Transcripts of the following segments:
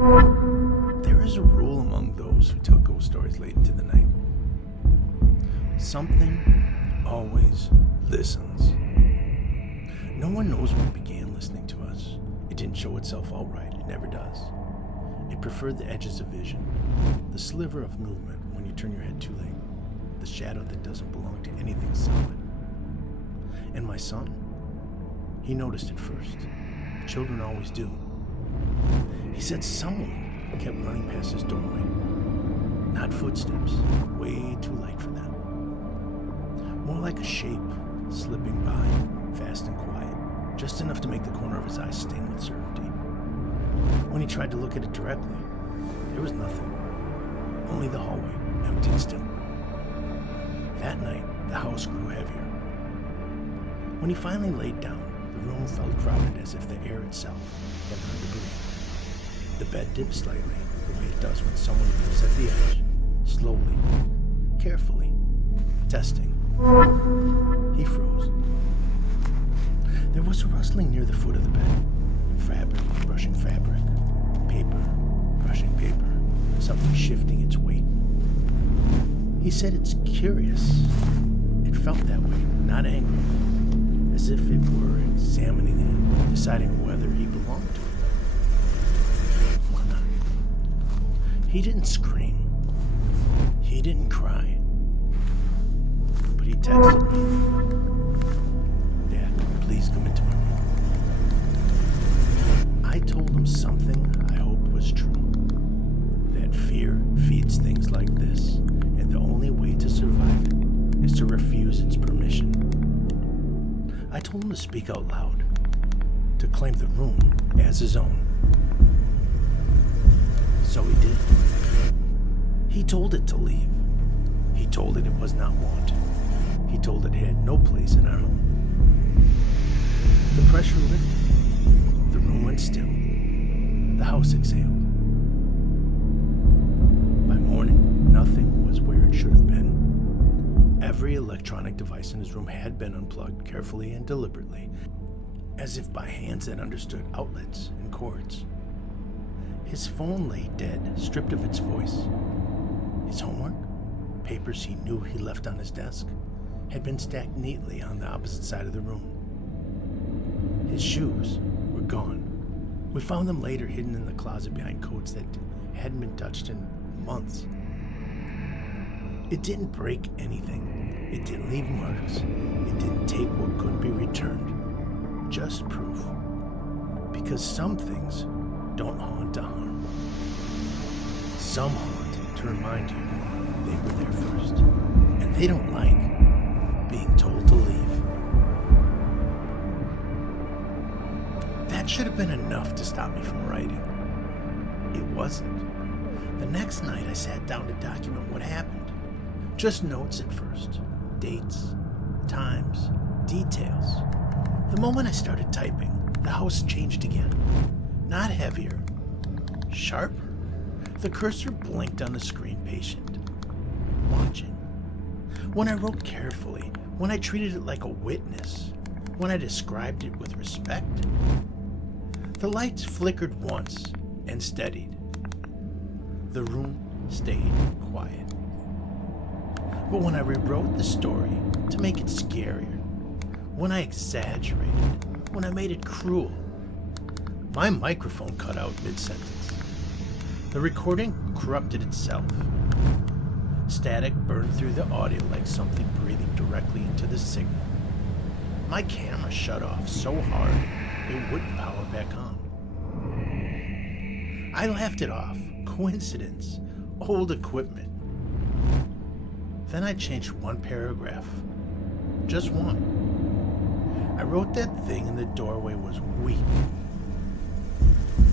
There is a rule among those who tell ghost stories late into the night. Something always listens. No one knows when it began listening to us. It didn't show itself outright. It never does. It preferred the edges of vision, the sliver of movement when you turn your head too late, the shadow that doesn't belong to anything solid. And my son, he noticed it first. Children always do. He said someone kept running past his doorway. Not footsteps, way too light for that. More like a shape slipping by, fast and quiet, just enough to make the corner of his eye sting with certainty. When he tried to look at it directly, there was nothing. Only the hallway, empty and still. That night, the house grew heavier. When he finally laid down, the room felt crowded as if the air itself had learned to breathe. The bed dipped slightly, the way it does when someone moves at the edge, slowly, carefully, testing. He froze. There was a rustling near the foot of the bed. Fabric brushing fabric. Paper brushing paper. Something shifting its weight. He said it's curious. It felt that way, not angry. As if it were examining him, deciding whether he belonged to it. Why not? He didn't scream. He didn't cry. But he texted me. Dad, please come into my room. I told him something I hoped was true. That fear feeds things like this, and the only way to survive it is to refuse its permission. I told him to speak out loud, to claim the room as his own. So he did. He told it to leave. He told it was not wanted. He told it had no place in our home. The pressure lifted. The room went still. The house exhaled. By morning, nothing was where it should have been. Every electronic device in his room had been unplugged carefully and deliberately, as if by hands that understood outlets and cords. His phone lay dead, stripped of its voice. His homework, papers he knew he left on his desk, had been stacked neatly on the opposite side of the room. His shoes were gone. We found them later hidden in the closet behind coats that hadn't been touched in months. It didn't break anything. It didn't leave marks. It didn't take what couldn't be returned. Just proof. Because some things don't haunt to harm. Some haunt to remind you they were there first. And they don't like being told to leave. That should have been enough to stop me from writing. It wasn't. The next night I sat down to document what happened. Just notes at first. Dates, times, details. The moment I started typing, the house changed again. Not heavier, sharper. The cursor blinked on the screen, patient, watching. When I wrote carefully, when I treated it like a witness, when I described it with respect, the lights flickered once and steadied. The room stayed quiet. But when I rewrote the story to make it scarier, when I exaggerated, when I made it cruel, my microphone cut out mid-sentence. The recording corrupted itself. Static burned through the audio like something breathing directly into the signal. My camera shut off so hard it wouldn't power back on. I laughed it off. Coincidence. Old equipment. Then I changed one paragraph. Just one. I wrote that thing in the doorway was weak.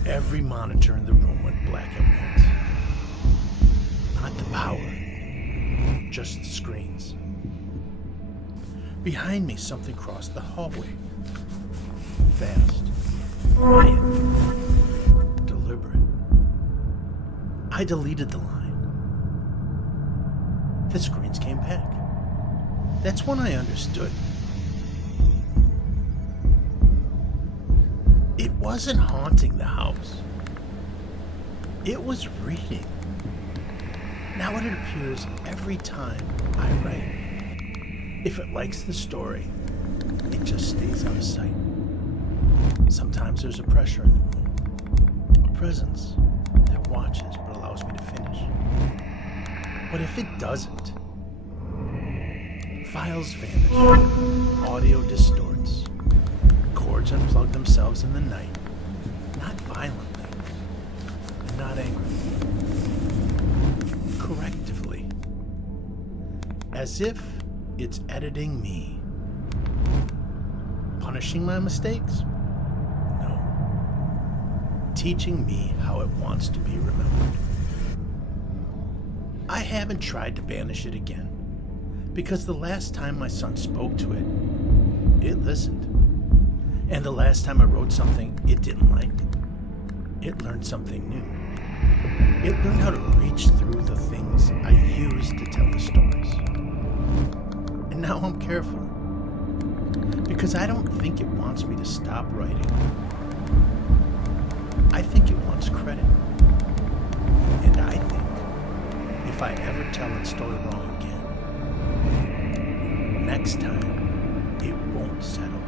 Every monitor in the room went black at once. Not the power, just the screens. Behind me, something crossed the hallway. Fast, quiet, deliberate. I deleted the line. The screens came back. That's when I understood. It wasn't haunting the house. It was reading. Now it appears every time I write. If it likes the story, it just stays out of sight. Sometimes there's a pressure in the room, a presence that watches but allows me to finish. But if it doesn't, files vanish, audio distorts, cords unplug themselves in the night, not violently, and not angrily, correctively, as if it's editing me. Punishing my mistakes? No. Teaching me how it wants to be remembered. I haven't tried to banish it again, because the last time my son spoke to it, it listened. And the last time I wrote something it didn't like, it learned something new. It learned how to reach through the things I used to tell the stories. And now I'm careful, because I don't think it wants me to stop writing. I think it wants credit. And I think if I ever tell its story wrong again, next time it won't settle.